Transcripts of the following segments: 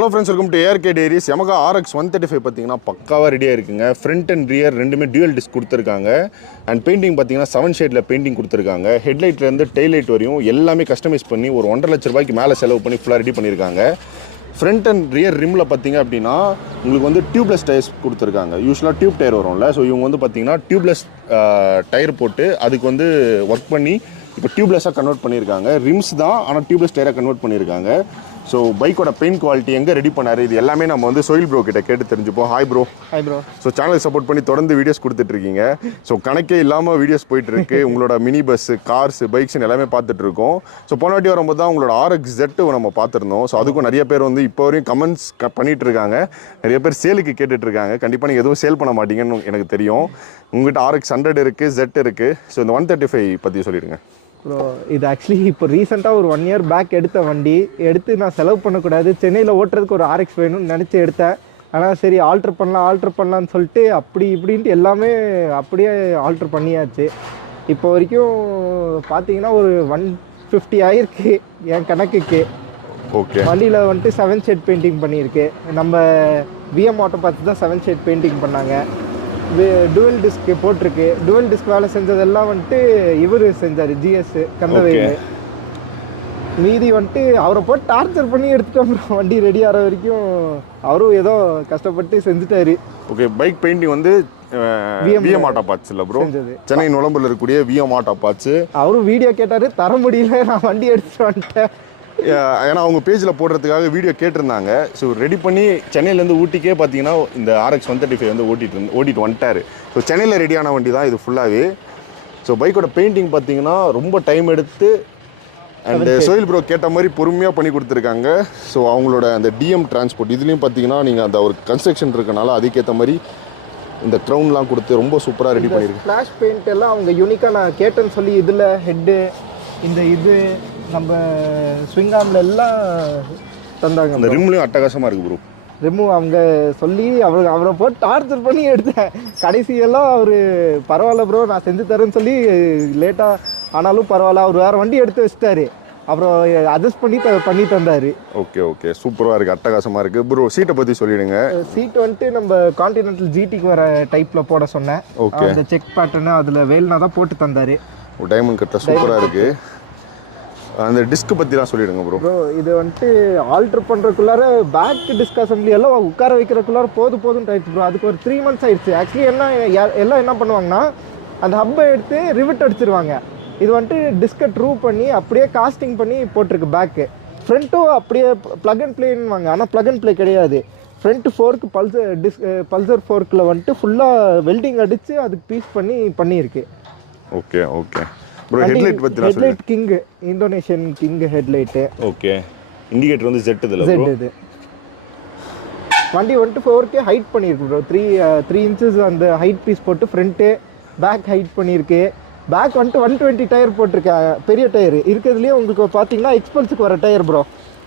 Hello friends, welcome to ARK Diaries. YAMAHA RX 135 பார்த்தீங்கன்னா பக்காவா ரெடியா இருக்குங்க. Front and rear ரெண்டுமே dual disc கொடுத்திருக்காங்க. And painting பார்த்தீங்கன்னா 7 ஷேட்ல பெயிண்டிங் கொடுத்திருக்காங்க. ஹெட்லைட்ல இருந்து டெயில் லைட் வரையும் எல்லாமே கஸ்டமைஸ் பண்ணி ஒரு 1.5 லட்சம் ரூபாய்க்கு மேல செலவு பண்ணி ஃபுல்லா ரெடி பண்ணிருக்காங்க. Front and rear rimல பாத்தீங்க அப்படினா உங்களுக்கு வந்து டியூப்லெஸ் டயர்ஸ் கொடுத்திருக்காங்க. யூசுவலா டியூப் டயர் வரும்ல. சோ இவங்க வந்து பாத்தீங்கன்னா டியூப்லெஸ் டயர் போட்டு அதுக்கு வந்து வர்க் பண்ணி இப்போ டியூப்லெஸ்ஸாக கன்வெர்ட் பண்ணியிருக்காங்க. ரிம்ஸ் தான், ஆனால் டியூப்லெஸ் டயராக கன்வெர்ட் பண்ணியிருக்காங்க. ஸோ பைக்கோட பெயிண்ட் குவாலிட்டி எங்கே ரெடி பண்ணார், இது எல்லாமே நம்ம வந்து சோயில் ப்ரோ கிட்ட கேட்டு தெரிஞ்சுப்போம். Hi bro. Hi bro. So channel support பண்ணி தொடர்ந்து வீடியோஸ் கொடுத்துட்ருக்கீங்க. ஸோ கணக்கே இல்லாமல் வீடியோஸ் போயிட்டுருக்கு. உங்களோட மினி பஸ்ஸு, கார்ஸ், பைக்ஸ்ன்னு எல்லாமே பார்த்துட்ருக்கோம். ஸோ போன வாட்டி வரும்போது தான் உங்களோட RX Z நம்ம பார்த்துருந்தோம். ஸோ அதுக்கும் நிறைய பேர் வந்து இப்போ வரையும் கமெண்ட்ஸ் பண்ணிகிட்டு இருக்காங்க. நிறைய பேர் சேலுக்கு கேட்டுட்ருக்காங்க. கண்டிப்பாக நீங்கள் எதுவும் சேல் பண்ண மாட்டீங்கன்னு எனக்கு தெரியும். உங்கள்கிட்ட RX 100 இருக்குது, Z இருக்குது. ஸோ இந்த 135 பற்றி சொல்லிடுங்க. ப்ரோ, இது ஆக்சுவலி இப்போ ரீசெண்டாக ஒரு 1 இயர் பேக் எடுத்த வண்டி. எடுத்து நான் செலவு பண்ணக்கூடாது, சென்னையில் ஓட்டுறதுக்கு ஒரு RX வேணும்னு நினச்சி எடுத்தேன். ஆனால் சரி ஆல்ட்ரு பண்ணலான்னு சொல்லிட்டு அப்படி இப்படின்ட்டு எல்லாமே அப்படியே ஆல்ட்ரு பண்ணியாச்சு. இப்போ வரைக்கும் பார்த்தீங்கன்னா ஒரு 150 ஆயிருக்கு என் கணக்குக்கு. ஓகே. வண்டியில் வந்துட்டு 7 ஷேட் பெயிண்டிங் பண்ணியிருக்கு. நம்ம VM AUTOPARTS தான் 7 ஷேட் பெயிண்டிங் பண்ணாங்க. டுவல் டிஸ்க் போட்டிருக்கு. டுவல் டிஸ்க் வேலை செஞ்சதெல்லாம் வந்துட்டு இவர் செஞ்சார், GS கந்தவேலு. மீதி வந்துட்டு அவரை போட்டு டார்ச்சர் பண்ணி எடுத்துட்டோம். வண்டி ரெடி ஆகிற வரைக்கும் அவரும் ஏதோ கஷ்டப்பட்டு செஞ்சுட்டாரு. ஓகே. பைக் பெயிண்டிங் வந்து VM AUTOPARTS இல்லை ப்ரோ, சென்னை நுழம்புல இருக்கக்கூடிய VM AUTOPARTS. அவரும் வீடியோ கேட்டார், தர முடியல, நான் வண்டி எடுத்துட்டு வந்துட்டேன். ஏன்னா அவங்க பேஜில் போடுறதுக்காக வீடியோ கேட்டிருந்தாங்க. ஸோ ரெடி பண்ணி சென்னையிலேருந்து ஊட்டிக்கே பார்த்தீங்கன்னா இந்த RX 135 வந்து ஓட்டிட்டு வந்துட்டார். ஸோ சென்னையில் ரெடியான வண்டி தான் இது ஃபுல்லாகவே. ஸோ பைக்கோட பெயிண்டிங் பார்த்தீங்கன்னா ரொம்ப டைம் எடுத்து அண்டு சோயில் ப்ரோ கேட்ட மாதிரி பொறுமையாக பண்ணி கொடுத்துருக்காங்க. ஸோ அவங்களோட அந்த DM டிரான்ஸ்போர்ட் இதுலேயும் பார்த்தீங்கன்னா நீங்கள் அந்த ஒரு கன்ஸ்ட்ரக்ஷன் இருக்கனால அதுக்கேற்ற மாதிரி இந்த க்ரௌண்ட்லாம் கொடுத்து ரொம்ப சூப்பராக ரெடி பண்ணியிருக்கேன். ஃப்ளாஷ் பெயிண்ட் எல்லாம் அவங்க யூனிக்காக நான் கேட்டேன்னு சொல்லி இதில் ஹெட்டு, இந்த இது நம்ம ஸ்விங் ஆர்மில் எல்லாம் தந்தாங்க. அந்த ரிம்லையும் அட்டகாசமாக இருக்குது ப்ரோ. ரிம்மு அவங்க சொல்லி அவரை போட்டு டார்ச்சர் பண்ணி எடுத்தேன். கடைசியெல்லாம் அவர் பரவாயில்ல ப்ரோ நான் செஞ்சு தரேன்னு சொல்லி லேட்டாக ஆனாலும் பரவாயில்ல, அவர் வேறு வண்டி எடுத்து வச்சிட்டாரு. அப்புறம் அட்ஜஸ்ட் பண்ணி தந்தார். ஓகே ஓகே, சூப்பராக இருக்குது, அட்டகாசமாக இருக்குது ப்ரோ. சீட்டை பற்றி சொல்லிவிடுங்க. சீட் வந்துட்டு நம்ம கான்டினென்டல் GTக்கு வர டைப்பில் போட சொன்னேன். ஓகே. அந்த செக் பேட்டர்னு அதில் வேல்னா தான் போட்டு தந்தார். டைமண்ட் கட்ட சூப்பராக இருக்குது. அந்த டிஸ்க் பற்றிலாம் சொல்லிவிடுங்க ப்ரோ. ப்ரோ இது வந்துட்டு ஆல்ட்ரு பண்ணுறதுக்குள்ளார பேக் டிஸ்க் அசம்பிளி எல்லாம் உட்கார வைக்கிறதுக்குள்ளார போதும்னு ஆயிடுச்சு ப்ரோ. அதுக்கு ஒரு 3 months ஆயிடுச்சு. ஆக்சுவலி எல்லாம் என்ன பண்ணுவாங்கன்னா அந்த ஹப்பை எடுத்து ரிவிட் அடிச்சிருவாங்க. இது வந்துட்டு டிஸ்கை ட்ரூ பண்ணி அப்படியே காஸ்டிங் பண்ணி போட்டிருக்கு பேக்கு. ஃப்ரண்ட்டும் அப்படியே ப்ளக் அண்ட் ப்ளேன்னுவாங்க, ஆனால் ப்ளக் அண்ட் ப்ளே கிடையாது. ஃப்ரண்ட் ஃபோர்க்கு பல்சர் ஃபோர்க்கில் வந்துட்டு ஃபுல்லாக வெல்டிங் அடித்து அதுக்கு பீஸ் பண்ணியிருக்கு. Okay okay bro. ஹெட்லைட் பத்தி headlight king, Indonesian king headlight. Okay. Indicator வந்து Z இது. வண்டி வந்துட்டு 4K ஹைட் பண்ணியிருக்கு ப்ரோ. 3 inches அந்த ஹைட் பீஸ் போட்டு ஃப்ரண்ட்டு பேக் ஹைட் பண்ணியிருக்கு. பேக் வந்துட்டு 120 டயர் போட்டிருக்கேன், பெரிய டயர் இருக்கிறதுலேயே. உங்களுக்கு பார்த்தீங்கன்னா எக்ஸ்பல்ஸுக்கு வர டயர் ப்ரோ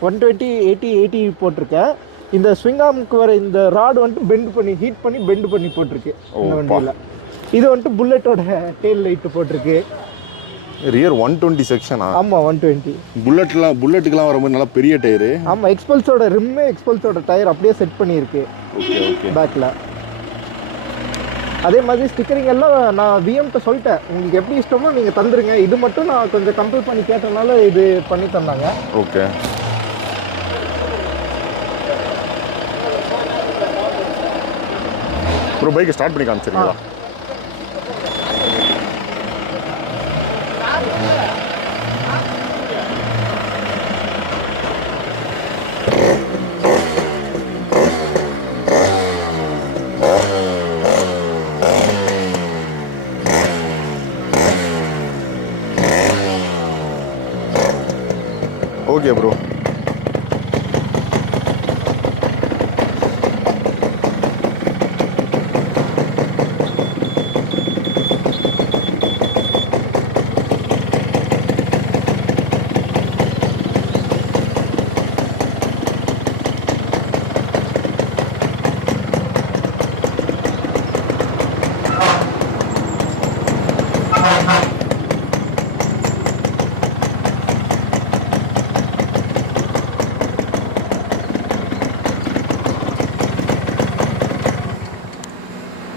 120, 80 போட்டிருக்கேன். இந்த ஸ்விங் ஆர்முக்கு வர இந்த ராடு வந்துட்டு ஹீட் பண்ணி பெண்ட் பண்ணி போட்டிருக்கு இந்த வண்டியில். இது வந்துட்டு புல்லட்டோட டெயில் லைட்டு போட்டிருக்கு. ரியர் 120 செக்ஷனா? ஆமாம் 120. புல்லட்டுக்கெலாம் வரும்போது நல்லா பெரிய டயரு. ஆமாம், எக்ஸ்பல்ஸோட ரிம்மு, எக்ஸ்பல்ஸோட டயர் அப்படியே செட் பண்ணியிருக்கு. Okay okay. பேக்கில் அதே மாதிரி ஸ்டிக்கரிங் எல்லாம் நான் VMகிட்ட சொல்லிட்டேன், உங்களுக்கு எப்படி இஷ்டமோ நீங்கள் தந்துருங்க. இது மட்டும் நான் கொஞ்சம் கம்பல் பண்ணி கேட்டனால இது பண்ணி தந்தாங்க. ஓகே. ப்ரோ பைக்கை ஸ்டார்ட் பண்ணி காமிச்சிருங்களா? Okay bro.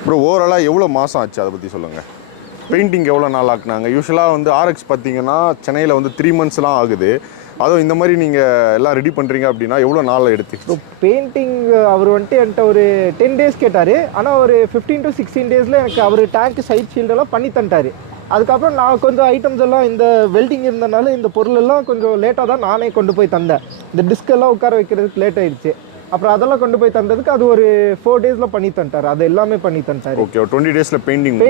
ப்ரோ ஓவராலாக எவ்வளோ மாதம் ஆச்சு அதை பற்றி சொல்லுங்கள். பெயிண்டிங் எவ்வளோ நாள் ஆக்குனாங்க? யூஸ்வலாக வந்து ஆர்எக்ஸ் பார்த்தீங்கன்னா சென்னையில் வந்து 3 monthsலாம் ஆகுது. அதுவும் இந்த மாதிரி நீங்கள் எல்லாம் ரெடி பண்ணுறீங்க அப்படின்னா எவ்வளோ நாள் எடுத்து? ஸோ பெயிண்டிங் அவர் வந்துட்டு என்கிட்ட ஒரு 10 days கேட்டார். ஆனால் ஒரு 15 to 16 days எனக்கு அவர் டேங்க் சைட் ஷீல்டெல்லாம் பண்ணி தந்துட்டார். அதுக்கப்புறம் நான் கொஞ்சம் ஐட்டம்ஸ் எல்லாம் இந்த வெல்டிங் இருந்தனால இந்த பொருள் எல்லாம் கொஞ்சம் லேட்டாக தான் நானே கொண்டு போய் தந்தேன். இந்த டிஸ்கெல்லாம் உட்கார வைக்கிறதுக்கு லேட் ஆயிடுச்சு. அப்புறம் அதெல்லாம் கொண்டு போய் தந்ததுக்கு அது ஒரு 4 daysல பண்ணி தந்துட்டார். அது எல்லாமே பண்ணி தந்துட்டார். ஓகே 20 daysல பெயிண்டிங்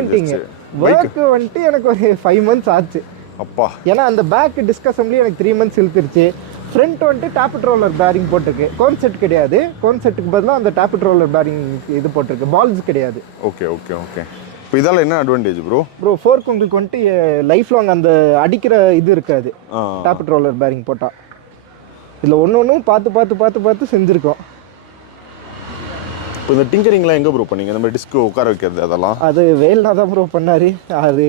ஒர்க் வந்துட்டு எனக்கு ஒரு 5 months ஆச்சு. அப்பா. ஏன்னா அந்த பேக் டிஸ்க் அசம்பிளி எனக்கு 3 months இழுத்துருச்சு. ஃப்ரண்ட் வந்துட்டு டேப்ட் ரோலர் பேரிங் போட்டிருக்கு. கோன் செட் கிடையாது. கோன் செட்டுக்கு பதிலாக அந்த டேப்ட் ரோலர் பேரிங் இது போட்டிருக்கு. பால்ஸ் கிடையாது. Okay okay okay. இப்போ இதால் என்ன அட்வான்டேஜ் ப்ரோ? ஃபோர்க் உங்களுக்கு வந்துட்டு லைஃப் லாங் அந்த அடிக்கிற இது இருக்காது டேப்ட் ரோலர் பேரிங் போட்டால். இதில் ஒன்று பார்த்து செஞ்சுருக்கோம். இப்போ இந்த டிங்கரிங்லாம் எங்கே ப்ரோ பண்ணீங்க? இந்த மாதிரி டிஸ்க்கு உட்கார வைக்கிறது அதெல்லாம்? அது வேல்னா தான் ப்ரோ பண்ணார். அது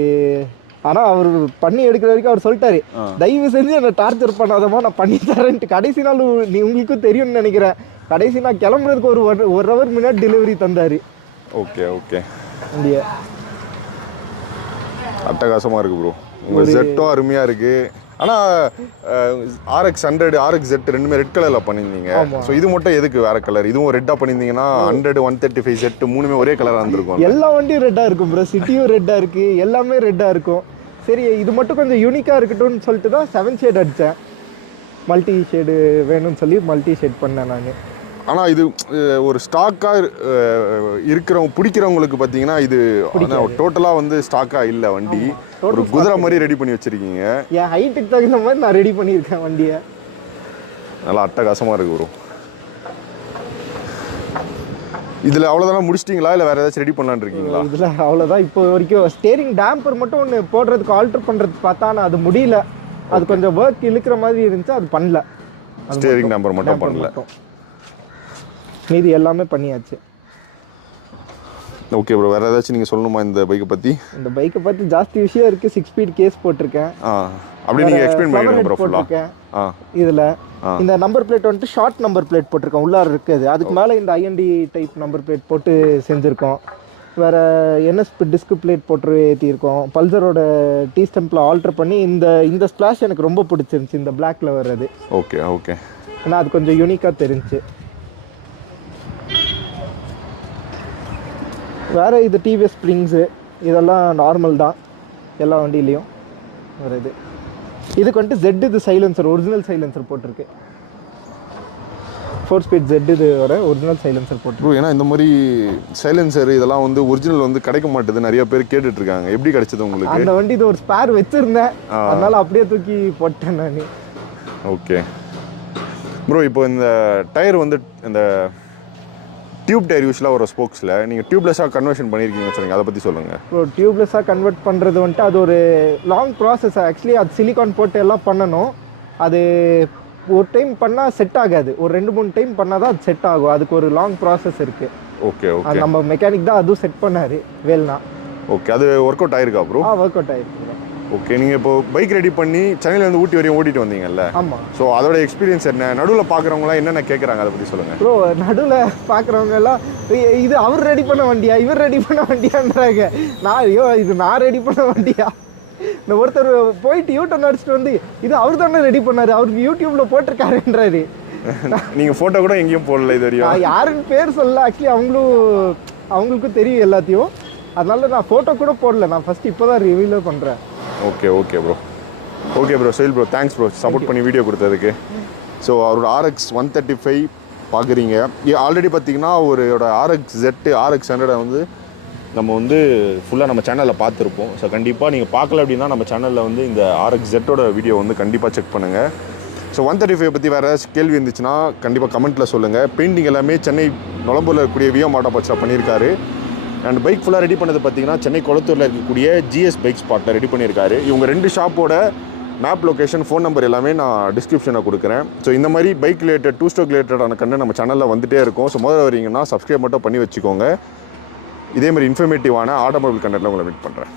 ஆனால் அவர் பண்ணி எடுக்கிற வரைக்கும் அவர் சொல்லிட்டாரு, தயவு செஞ்சு என்னை டார்ச்சர் பண்ணாதமா, நான் பண்ணி தரேன்ட்டு. கடைசி நாள் உங்களுக்கும் தெரியும்னு நினைக்கிறேன். கடைசி நான் கிளம்புறதுக்கு ஒரு ஹவர் முன்னாடி டெலிவரி தந்தார். Okay okay. இந்தியா அட்டகாசமாக இருக்குது ப்ரோ. உங்கள் செட்டும் அருமையாக இருக்குது. ஆனால் RX 100 RX Z ரெண்டுமே ரெட் கலரில் பண்ணியிருந்தீங்க. ஸோ இது மட்டும் எதுக்கு வேறு கலர்? இதுவும் ரெட்டாக பண்ணியிருந்தீங்கன்னா 100 135 Z மூணுமே ஒரே கலராக இருந்திருக்கும். எல்லா வண்டியும் ரெட்டாக இருக்கும் ப்ரோ. சிட்டியும் ரெட்டாக இருக்குது, எல்லாமே ரெட்டாக இருக்கும். சரி இது மட்டும் கொஞ்சம் யூனிக்காக இருக்கட்டும்னு சொல்லிட்டு தான் 7 shade அடித்தேன். மல்டி ஷேடு வேணும்னு சொல்லி மல்டி ஷேட் பண்ணேன் நான். ஆனால் இது ஒரு ஸ்டாக்காக இருக்கிறவங்க பிடிக்கிறவங்களுக்கு பார்த்தீங்கன்னா இது டோட்டலாக வந்து ஸ்டாக்காக இல்லை வண்டி. ஒரு குதிரை மாதிரி ரெடி பண்ணி வச்சுருக்கீங்க. என் ஹைட்டுக்கு தகுந்த மாதிரி நான் ரெடி பண்ணியிருக்கேன் வண்டியை. நல்லா அட்டகாசமாக இருக்குது ப்ரோ. இதில் அவ்வளோதான் முடிச்சிட்டிங்களா இல்லை வேறு ஏதாச்சும் ரெடி பண்ணலான்னு இருக்கீங்களா? இதில் அவ்வளோதான் இப்போ வரைக்கும். ஸ்டேரிங் டேம்பர் மட்டும் ஒன்று போடுறதுக்கு ஆல்டர் பண்ணுறதுக்கு பார்த்தா நான் அது முடியல. அது கொஞ்சம் ஒர்க் இழுக்கிற மாதிரி இருந்துச்சு, அது பண்ணல. ஸ்டேரிங் டேம்பர் மட்டும் பண்ணல. மீதி எல்லாமே பண்ணியாச்சு. Okay bro. வேறு ஏதாச்சும் நீங்கள் சொல்லணுமா இந்த பைக்கை பற்றி? இந்த பைக்கை பற்றி ஜாஸ்தி விஷயம் இருக்குது. 6 speed கேஸ் போட்டிருக்கேன். அப்படி நீங்கள் எக்ஸ்பிளைன் பண்ணிடுங்க ப்ரோ ஃபுல்லாக. இதில் இந்த நம்பர் பிளேட் வந்துட்டு ஷார்ட் நம்பர் பிளேட் போட்டிருக்கோம். உள்ளார இருக்குது. அதுக்கு மேலே இந்த IND டைப் நம்பர் பிளேட் போட்டு செஞ்சுருக்கோம். வேறு NSP டிஸ்க் பிளேட் போட்டு ஏற்றிருக்கோம். பல்சரோட டீ ஸ்டம்பில் ஆல்டர் பண்ணி இந்த ஸ்ப்ளாஷ் எனக்கு ரொம்ப பிடிச்சிருந்துச்சி, இந்த பிளாக்ல வர்றது. Okay okay. ஏன்னா அது கொஞ்சம் யூனிக்காக தெரிஞ்சிச்சு. வேறு இது டிவிஎஸ் ஸ்ப்ரிங்ஸு இதெல்லாம் நார்மல் தான் எல்லா வண்டியிலையும் வருது. இதுக்கு வந்துட்டு Z இது சைலன்சர், ஒரிஜினல் சைலன்சர் போட்டிருக்கு. 4 speed Z இது வர ஒரிஜினல் சைலன்சர் போட்டு. ஏன்னா இந்த மாதிரி சைலன்சர் இதெல்லாம் வந்து ஒரிஜினல் வந்து கிடைக்க மாட்டேது. நிறைய பேர் கேட்டுட்டு இருக்காங்க. எப்படி கிடைச்சது உங்களுக்கு? அந்த வண்டி இது ஒரு ஸ்பேர் வச்சுருந்தேன், அதனால அப்படியே தூக்கி போட்டேன் நான். Okay bro. இப்போ இந்த டயர் வந்து இந்த டியூப் டயர் யூஸ்வலாக ஒரு ஸ்போக்ஸில் நீங்கள் டியூப்லெஸ்ஸாக கன்வர்ஷன் பண்ணியிருக்கீங்கன்னு சொன்னீங்க. அதை பற்றி சொல்லுங்கள். ஸோ டியூப்லெஸ்ஸாக கன்வெர்ட் பண்ணுறது வந்துட்டு அது ஒரு லாங் ப்ராசஸ். ஆக்சுவலி அது சிலிகான் போட்டு எல்லாம் பண்ணணும். அது ஒரு டைம் பண்ணால் செட் ஆகாது. ஒரு 2-3 டைம் பண்ணால் தான் அது செட் ஆகும். அதுக்கு ஒரு லாங் ப்ராசஸ் இருக்குது. Okay okay. நம்ம மெக்கானிக் தான் அதுவும் செட் பண்ணார் வேல்னா. ஓகே. அது ஒர்க் அவுட் ஆயிருக்கா ப்ரோ? ஒர்க் அவுட் ஆயிருக்கு. ஓகே. நீங்கள் இப்போ பைக் ரெடி பண்ணி சென்னையிலேருந்து ஊட்டி வரையும் ஓட்டிட்டு வந்தீங்கல்ல? ஆமாம். ஸோ அதோட எக்ஸ்பீரியன்ஸ் என்ன? நடுவில் பார்க்குறவங்களாம் என்னென்ன கேட்குறாங்க அதை பற்றி சொல்லுங்கள் ப்ரோ. நடுவில் பார்க்குறவங்க எல்லாம் இது அவர் ரெடி பண்ண வண்டியா, இவர் ரெடி பண்ண வண்டியான்றாங்க. இது நான் ரெடி பண்ண வண்டியா? இந்த ஒருத்தர் போயிட்டு யூடியூப் அடிச்சுட்டு வந்து இது அவர் தானே ரெடி பண்ணாரு, அவருக்கு யூடியூப்பில் போட்டிருக்காருன்றாரு. நீங்கள் ஃபோட்டோ கூட எங்கேயும் போடல இது வரையும்? யாருன்னு பேர் சொல்லல. ஆக்சுவலி அவங்களுக்கும் தெரியும் எல்லாத்தையும். அதனால நான் ஃபோட்டோ கூட போடல. நான் ஃபஸ்ட்டு இப்போ தான் ரிவ்யூல பண்ணுறேன். Okay okay bro. Okay bro. சைல் ப்ரோ, தேங்க்ஸ் ப்ரோ சப்போர்ட் பண்ணி வீடியோ கொடுத்ததுக்கு. ஸோ அவரோட RX 135 பார்க்குறீங்க. ஆல்ரெடி பார்த்தீங்கன்னா அவரோட RX Z RX 100 வந்து நம்ம வந்து ஃபுல்லாக நம்ம சேனலில் பார்த்துருப்போம். ஸோ கண்டிப்பாக நீங்கள் பார்க்கல அப்படின்னா நம்ம சேனலில் வந்து இந்த RX Z-ஓட வீடியோ வந்து கண்டிப்பாக செக் பண்ணுங்கள். ஸோ 135 பற்றி வேறு ஏதாச்சும் கேள்வி இருந்துச்சுன்னா கண்டிப்பாக கமெண்ட்டில் சொல்லுங்கள். பெயிண்டிங் எல்லாமே சென்னை நொலம்பூரில் இருக்கக்கூடிய YAMAHA ஆட்டோபார்ட்ஸில் பண்ணியிருக்காரு. அண்ட் பைக் ஃபுல்லாக ரெடி பண்ணது பார்த்தீங்கன்னா சென்னை கொளத்தூரில் இருக்கக்கூடிய GS பைக் ஸ்பாட்டில் ரெடி பண்ணியிருக்காரு. இவங்க 2 ஷாப்போட மேப் லொக்கேஷன், ஃபோன் நம்பர் எல்லாமே நான் டிஸ்கிரிப்ஷனில் கொடுக்குறேன். ஸோ இந்த மாதிரி பைக் ரிலேட்டட் 2 ஸ்ட்ரோக் ரிலேட்டடான கண்டு நம்ம சேனலில் வந்துகிட்டே இருக்கும். ஸோ முதல்ல வரீங்கன்னா சப்ஸ்கிரைப் மட்டும் பண்ணி வச்சுக்கோங்க. இதேமாதிரி இன்ஃபர்மேட்டிவான ஆட்டோமொபைல் கண்டென்ட்டில் உங்களை மீட் பண்ணுறேன்.